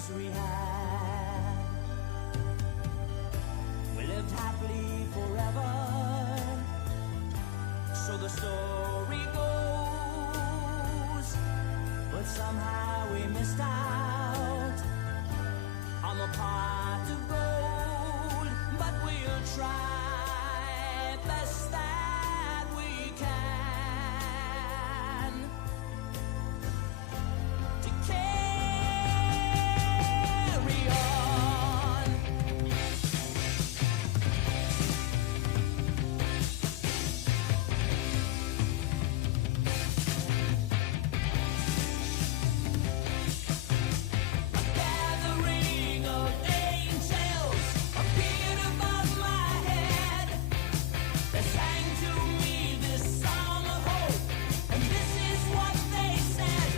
times we had. We lived happily forever, so the story goes. But somehow we missed out on the pot of gold. But we'll try best that we can to carry on. A gathering of angels appeared above my head. They sang to me this song of hope, and this is what they said.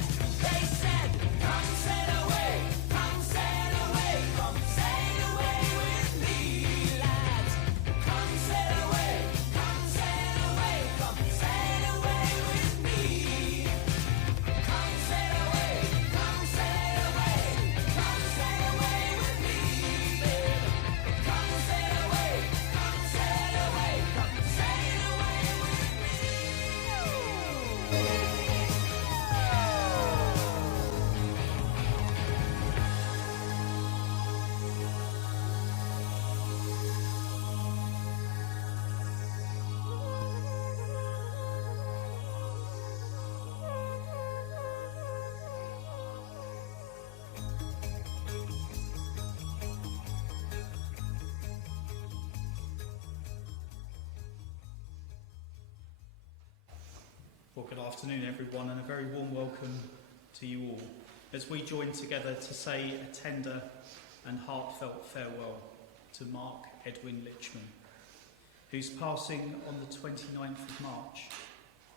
They said, come sail away, come sail away, come sail away with me, lads. Come sail away, come sail away, come sail away with me. Come sail away, come sail away, come sail away with me, babe. Come sail away, come sail away, come sail away with Well, good afternoon, everyone, and a very warm welcome to you all as we join together to say a tender and heartfelt farewell to Marc Edwin Litchman, whose passing on the 29th of March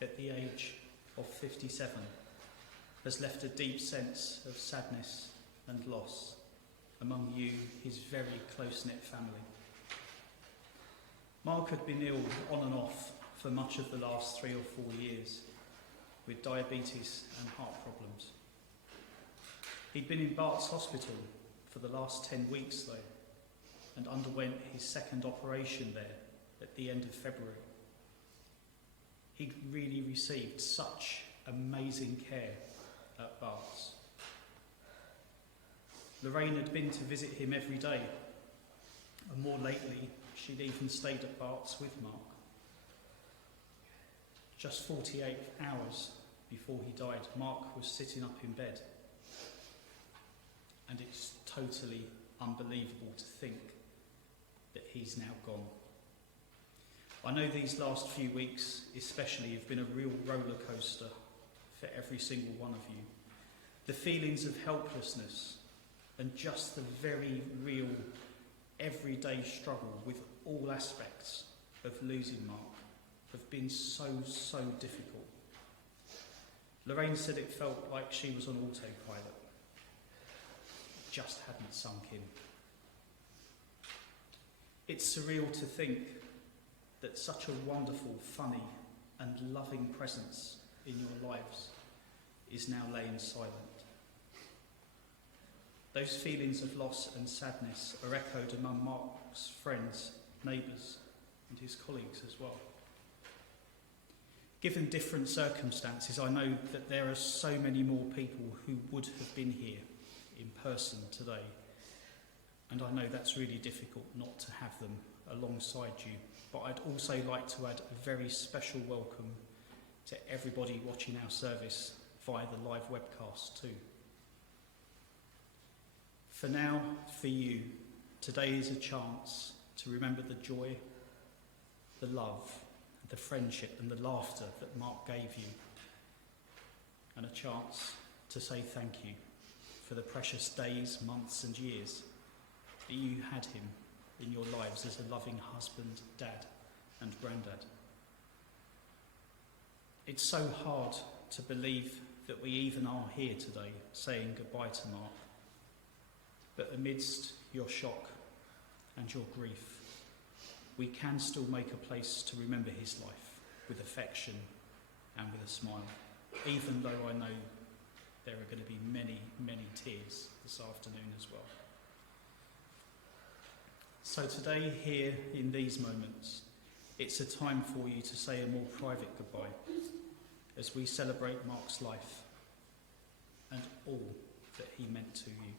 at the age of 57 has left a deep sense of sadness and loss among you, his very close-knit family. Marc had been ill on and off for much of the last 3 or 4 years with diabetes and heart problems. He'd been in Bart's hospital for the last 10 weeks though, and underwent his second operation there at the end of February. He'd really received such amazing care at Bart's. Lorraine had been to visit him every day, and more lately she'd even stayed at Bart's with Marc. Just 48 hours before he died, Marc was sitting up in bed. And it's totally unbelievable to think that he's now gone. I know these last few weeks especially have been a real roller coaster for every single one of you. The feelings of helplessness and just the very real everyday struggle with all aspects of losing Marc have been so difficult. Lorraine said it felt like she was on autopilot. It just hadn't sunk in. It's surreal to think that such a wonderful, funny and loving presence in your lives is now laying silent. Those feelings of loss and sadness are echoed among Marc's friends, neighbours and his colleagues as well. Given different circumstances, I know that there are so many more people who would have been here in person today. And I know that's really difficult not to have them alongside you. But I'd also like to add a very special welcome to everybody watching our service via the live webcast too. For now, for you, today is a chance to remember the joy, the love, the friendship and the laughter that Marc gave you, and a chance to say thank you for the precious days, months and years that you had him in your lives as a loving husband, dad and granddad. It's so hard to believe that we even are here today saying goodbye to Marc, but amidst your shock and your grief, we can still make a place to remember his life with affection and with a smile, even though I know there are going to be many, many tears this afternoon as well. So today, here in these moments, it's a time for you to say a more private goodbye as we celebrate Marc's life and all that he meant to you.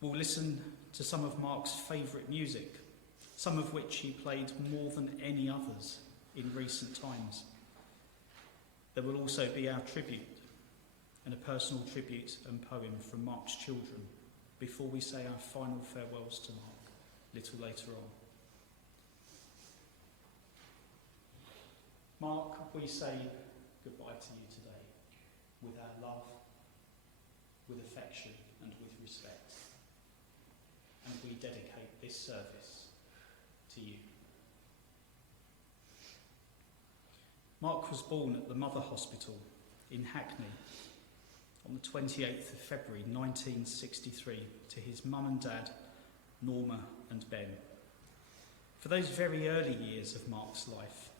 We'll listen to some of Marc's favourite music, some of which he played more than any others in recent times. There will also be our tribute and a personal tribute and poem from Marc's children before we say our final farewells to Marc a little later on. Marc, we say goodbye to you today with our love, with affection and with respect. And we dedicate this service to you. Marc was born at the Mother Hospital in Hackney on the 28th of February 1963 to his mum and dad, Norma and Ben. For those very early years of Marc's life,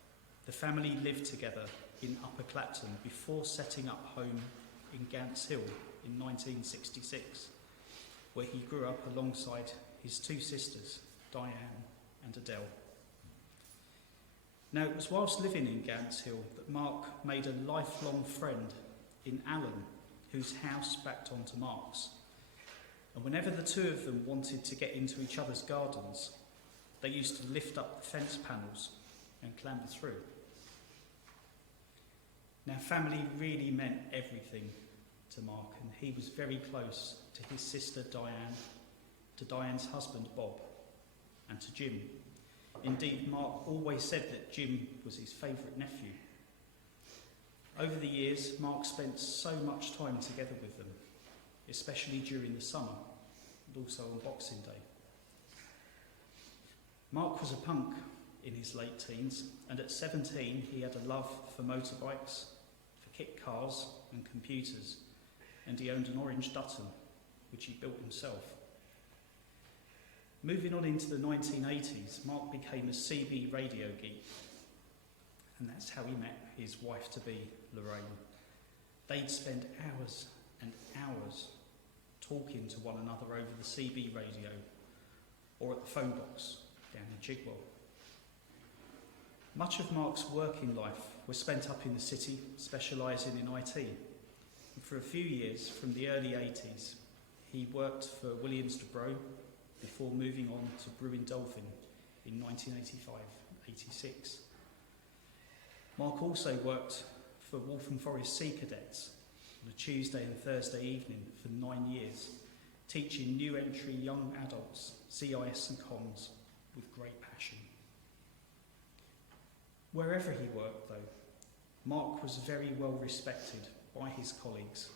the family lived together in Upper Clapton before setting up home in Gants Hill in 1966, where he grew up alongside his two sisters, Diane and Adele. Now, it was whilst living in Gants Hill that Marc made a lifelong friend in Alan, whose house backed onto Marc's. And whenever the two of them wanted to get into each other's gardens, they used to lift up the fence panels and clamber through. Now, family really meant everything to Marc, and he was very close to his sister Diane, to Diane's husband Bob, and to Jim. Indeed, Marc always said that Jim was his favourite nephew. Over the years, Marc spent so much time together with them, especially during the summer and also on Boxing Day. Marc was a punk in his late teens, and at 17 he had a love for motorbikes, for kit cars and computers, and he owned an orange Dutton, which he built himself. Moving on into the 1980s, Marc became a CB radio geek, and that's how he met his wife-to-be, Lorraine. They'd spend hours and hours talking to one another over the CB radio or at the phone box down in Chigwell. Much of Marc's working life was spent up in the city, specialising in IT. And for a few years, from the early 80s, he worked for Williams de Bro before moving on to Brewin Dolphin in 1985-86. Marc also worked for Waltham Forest Sea Cadets on a Tuesday and Thursday evening for 9 years, teaching new entry young adults CIS and comms with great passion. Wherever he worked, though, Marc was very well respected by his colleagues,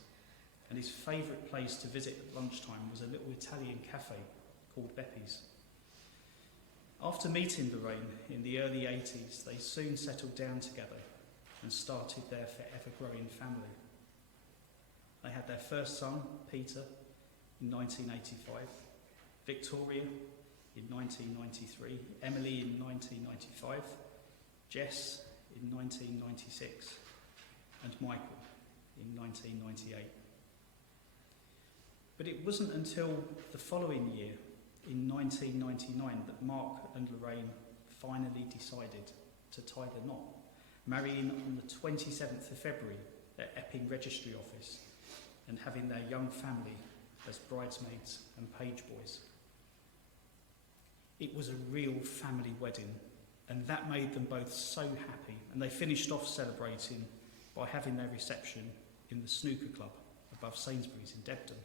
and his favourite place to visit at lunchtime was a little Italian cafe called Beppy's. After meeting Lorraine in the early 80s, they soon settled down together and started their forever-growing family. They had their first son, Peter, in 1985, Victoria in 1993, Emily in 1995, Jess in 1996, and Michael in 1998. But it wasn't until the following year, in 1999, that Marc and Lorraine finally decided to tie the knot, marrying on the 27th of February at Epping Registry Office and having their young family as bridesmaids and page boys. It was a real family wedding, and that made them both so happy, and they finished off celebrating by having their reception in the snooker club above Sainsbury's in Debden.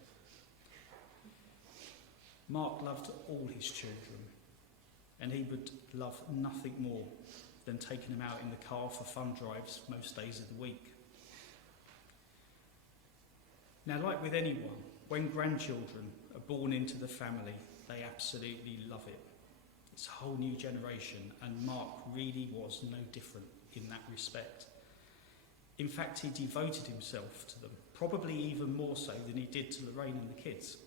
Marc loved all his children, and he would love nothing more than taking them out in the car for fun drives most days of the week. Now, like with anyone, when grandchildren are born into the family, they absolutely love it. It's a whole new generation, and Marc really was no different in that respect. In fact, he devoted himself to them, probably even more so than he did to Lorraine and the kids.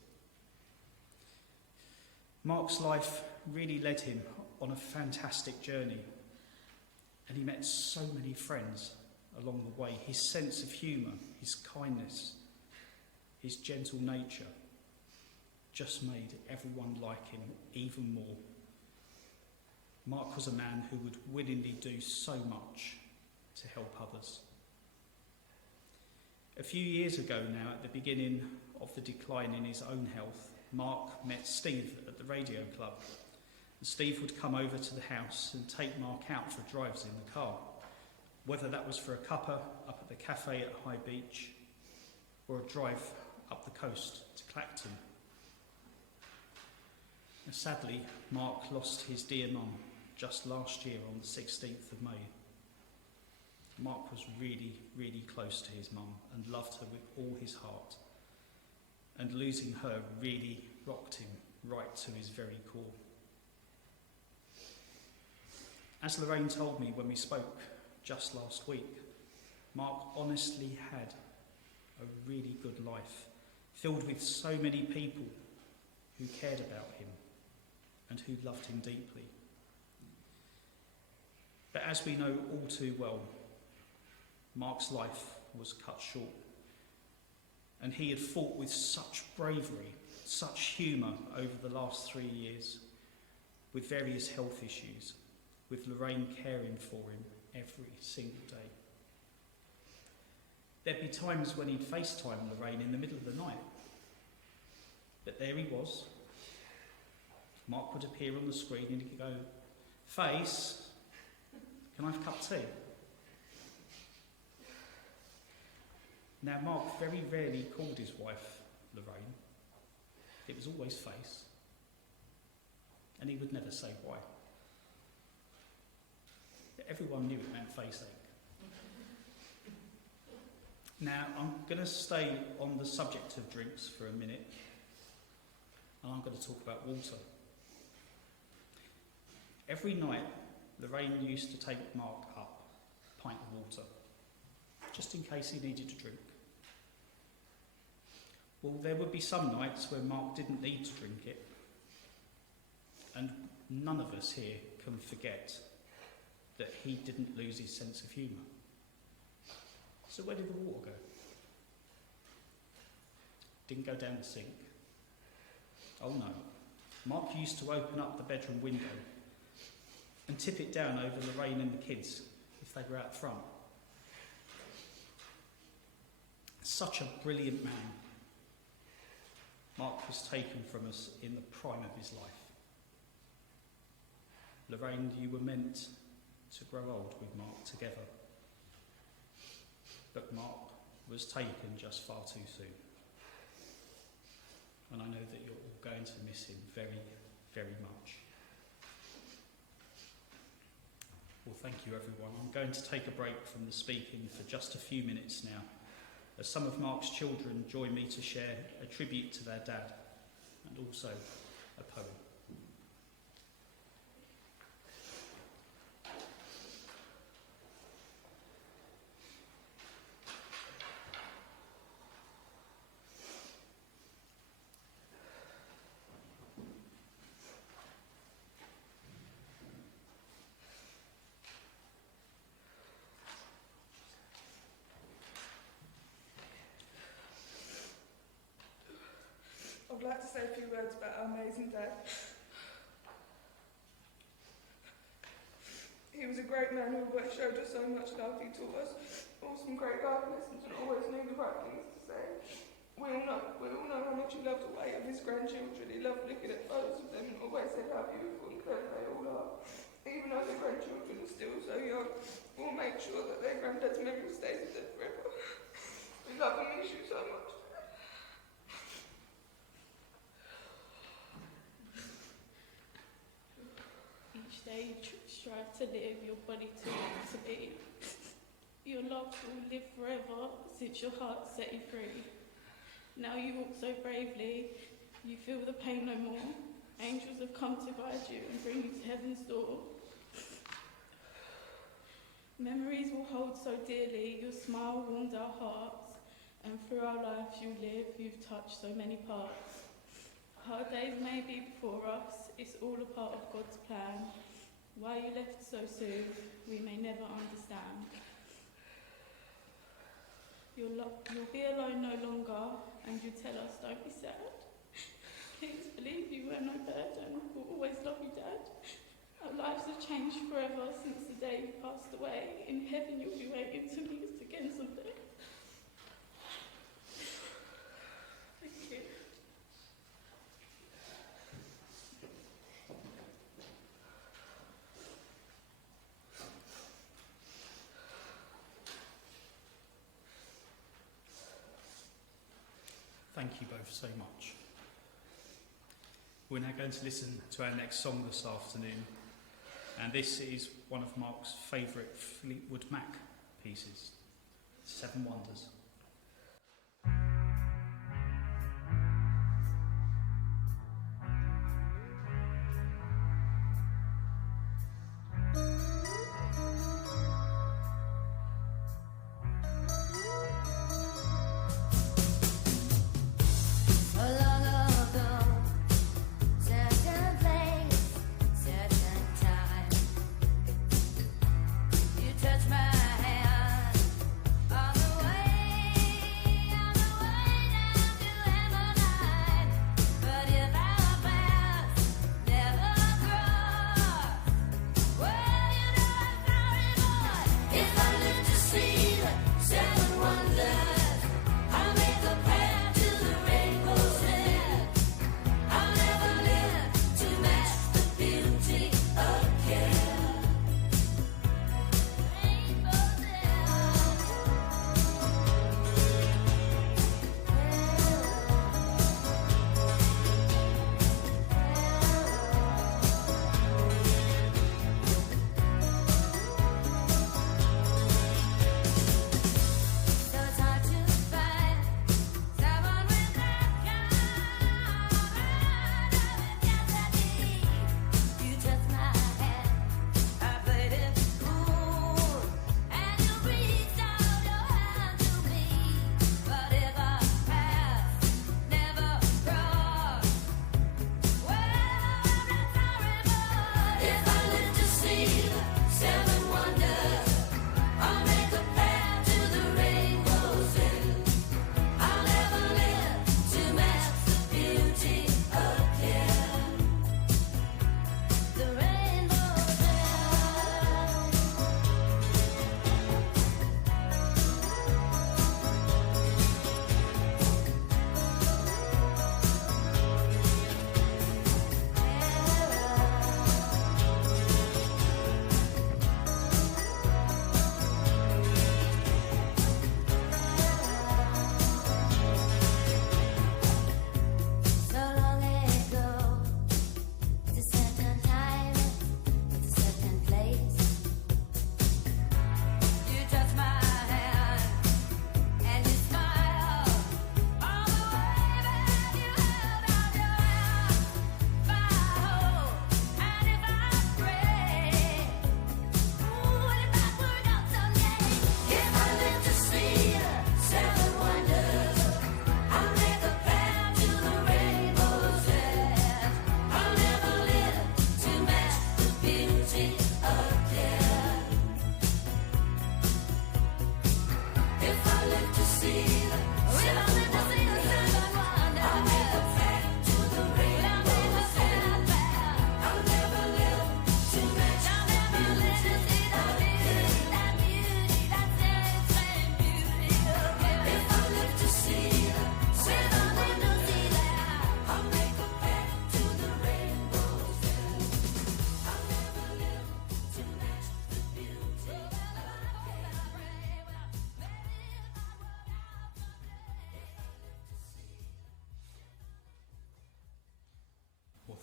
Marc's life really led him on a fantastic journey, and he met so many friends along the way. His sense of humour, his kindness his gentle nature just made everyone like him even more. Marc was a man who would willingly do so much to help others. A few years ago now, at the beginning of the decline in his own health, Marc met Steve at the radio club. And Steve would come over to the house and take Marc out for drives in the car, whether that was for a cuppa up at the cafe at High Beach or a drive up the coast to Clacton. And sadly, Marc lost his dear mum just last year on the 16th of May. Marc was really, really close to his mum and loved her with all his heart. And losing her really rocked him right to his very core. As Lorraine told me when we spoke just last week, Marc honestly had a really good life, filled with so many people who cared about him and who loved him deeply. But as we know all too well, Marc's life was cut short, and he had fought with such bravery, such humour over the last 3 years, with various health issues, with Lorraine caring for him every single day. There'd be times when he'd FaceTime Lorraine in the middle of the night, but there he was. Marc would appear on the screen and he'd go, "Face, can I have a cup of tea?" Now, Marc very rarely called his wife Lorraine. It was always Face. And he would never say why. But everyone knew it meant face ache. Now, I'm going to stay on the subject of drinks for a minute. And I'm going to talk about water. Every night, Lorraine used to take Marc up a pint of water, just in case he needed to drink. Well, there would be some nights where Marc didn't need to drink it, and none of us here can forget that he didn't lose his sense of humour. So where did the water go? Didn't go down the sink. Oh no. Marc used to open up the bedroom window and tip it down over Lorraine and the kids if they were out front. Such a brilliant man. Marc was taken from us in the prime of his life. Lorraine, you were meant to grow old with Marc together. But Marc was taken just far too soon. And I know that you're all going to miss him very, very much. Well, thank you everyone. I'm going to take a break from the speaking for just a few minutes now, as some of Marc's children join me to share a tribute to their dad and also a poem. I'd like to say a few words about our amazing dad. He was a great man who always showed us so much love. He taught us all some great life lessons and always knew the right things to say. We all know how much he loved the weight of his grandchildren. He loved looking at photos of them and always said how beautiful and clever they all are. Even though the grandchildren are still so young, we'll make sure that their granddad's memory stays with them forever. We love and miss you so much. Each day you strive to live your body to want to be. Your love will live forever since your heart set you free. Now you walk so bravely, you feel the pain no more. Angels have come to guide you and bring you to heaven's door. Memories will hold so dearly, your smile warms our hearts, and through our lives you live, you've touched so many parts. Hard days may be before us, it's all a part of God's plan. Why you left so soon, we may never understand. You'll be alone no longer, and you tell us, don't be sad. Please believe you were no burden. We'll always love you, Dad. Our lives have changed forever since the day you passed away. In heaven you'll be waiting to meet us again someday. Thank you. Thank you both so much. We're now going to listen to our next song this afternoon, and this is one of Mark's favourite Fleetwood Mac pieces, Seven Wonders. Touch my hand on the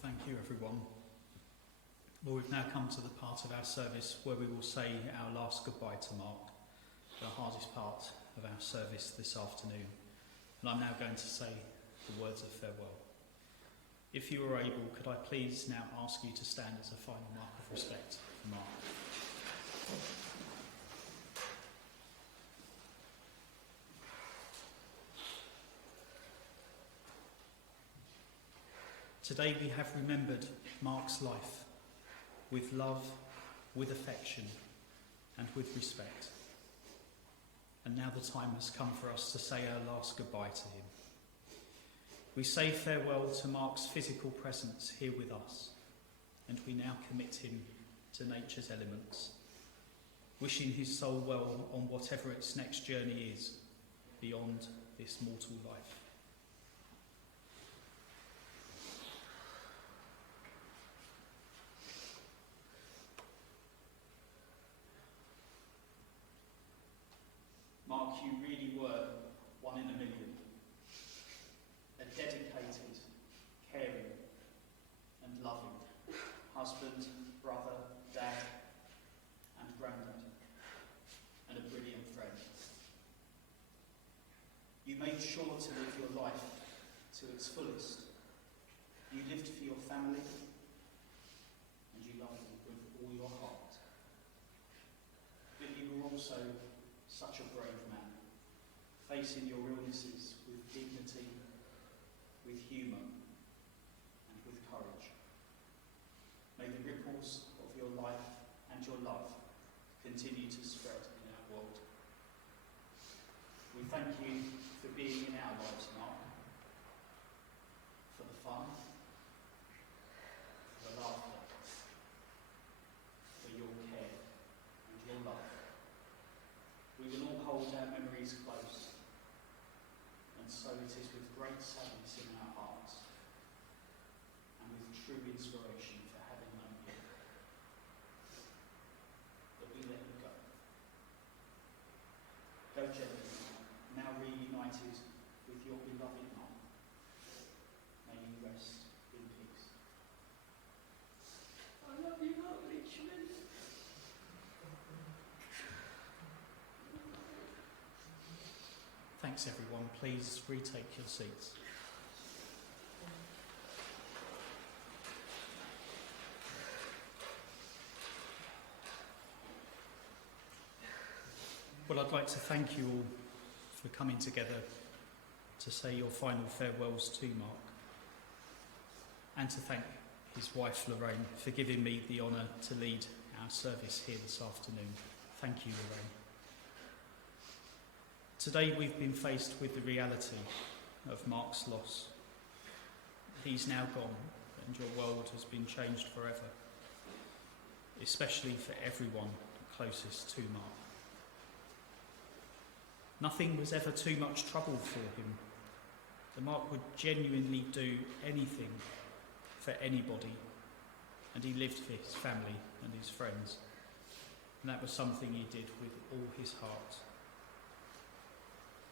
Thank you, everyone. Well, we've now come to the part of our service where we will say our last goodbye to Marc, the hardest part of our service this afternoon. And I'm now going to say the words of farewell. If you are able, could I please now ask you to stand as a final mark of respect for Marc. Today we have remembered Marc's life with love, with affection and with respect. and now the time has come for us to say our last goodbye to him. We say farewell to Marc's physical presence here with us, and we now commit him to nature's elements, wishing his soul well on whatever its next journey is beyond this mortal life. Marc, you really were one in a million. A dedicated, caring and loving husband, brother, dad and granddad, and a brilliant friend. You made sure to live your life to its fullest. You lived for your family and you loved them with all your heart. But you were also such a brave man, facing your illnesses with dignity, with humour and with courage. May the ripples of your life and your love continue to spread in our world. We thank you for being in our lives, Marc, for the fun, for the laughter, for your care and your love. We will all hold our memories close, and so it is with great sadness in our hearts and with true inspiration for having known you that we let you go. Go gently, now reunited with your beloved Marc. May you rest in peace. I love you, Marc Litchman. Thanks everyone, please retake your seats. Well, I'd like to thank you all for coming together to say your final farewells to Marc, and to thank his wife Lorraine for giving me the honour to lead our service here this afternoon. Thank you, Lorraine. Today we've been faced with the reality of Marc's loss. He's now gone and your world has been changed forever, especially for everyone closest to Marc. Nothing was ever too much trouble for him. The Marc would genuinely do anything for anybody, and he lived for his family and his friends, and that was something he did with all his heart.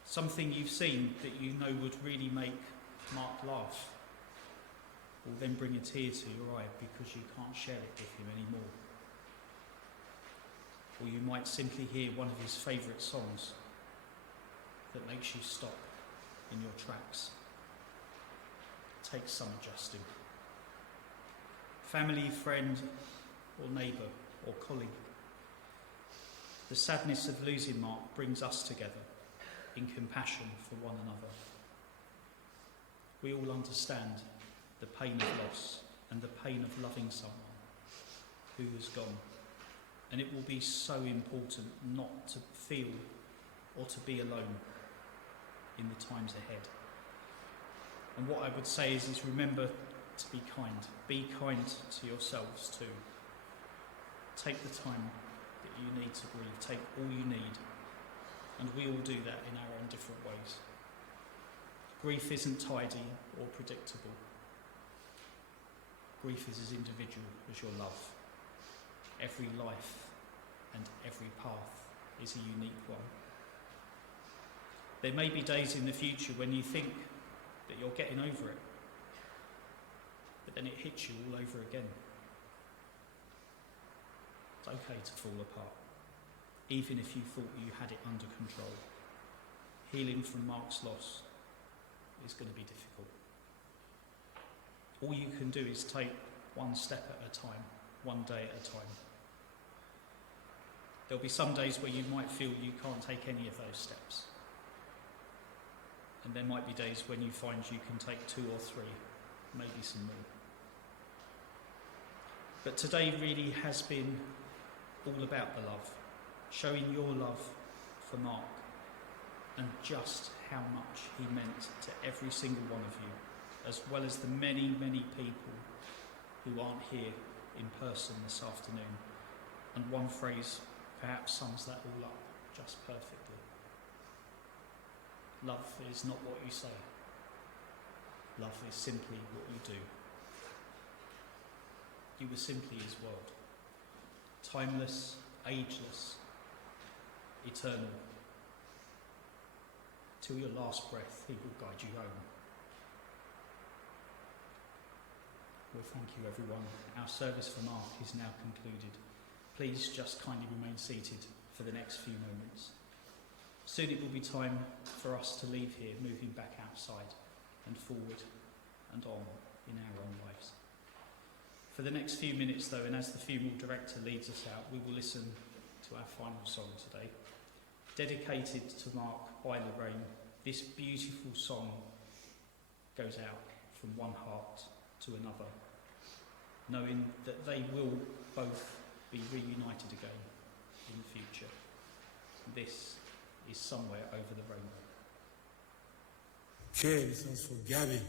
Something you've seen that you know would really make Marc laugh, will then bring a tear to your eye because you can't share it with him anymore. Or you might simply hear one of his favourite songs that makes you stop in your tracks. It takes some adjusting. Family, friend, or neighbour, or colleague. The sadness of losing Marc brings us together in compassion for one another. We all understand the pain of loss and the pain of loving someone who has gone, and it will be so important not to feel or to be alone in the times ahead. And what I would say is remember to be kind. Be kind to yourselves too. Take the time that you need to grieve. Take all you need. And we all do that in our own different ways. Grief isn't tidy or predictable. Grief is as individual as your love. Every life and every path is a unique one. There may be days in the future when you think that you're getting over it, but then it hits you all over again. It's okay to fall apart, even if you thought you had it under control. Healing from Marc's loss is going to be difficult. All you can do is take one step at a time, one day at a time. There'll be some days where you might feel you can't take any of those steps. And there might be days when you find you can take 2 or 3, maybe some more. But today really has been all about the love, showing your love for Marc and just how much he meant to every single one of you, as well as the many, many people who aren't here in person this afternoon. And one phrase perhaps sums that all up just perfectly. Love is not what you say. Love is simply what you do. You were simply his world. Timeless, ageless, eternal. Till your last breath, he will guide you home. Well, thank you everyone. Our service for Marc is now concluded. Please just kindly remain seated for the next few moments. Soon it will be time for us to leave here, moving back outside and forward and on in our own lives. For the next few minutes though, and as the funeral director leads us out, we will listen to our final song today. Dedicated to Marc by Lorraine, this beautiful song goes out from one heart to another, knowing that they will both be reunited again in the future. This is Somewhere Over the Rainbow. Okay, this one's for Gabby.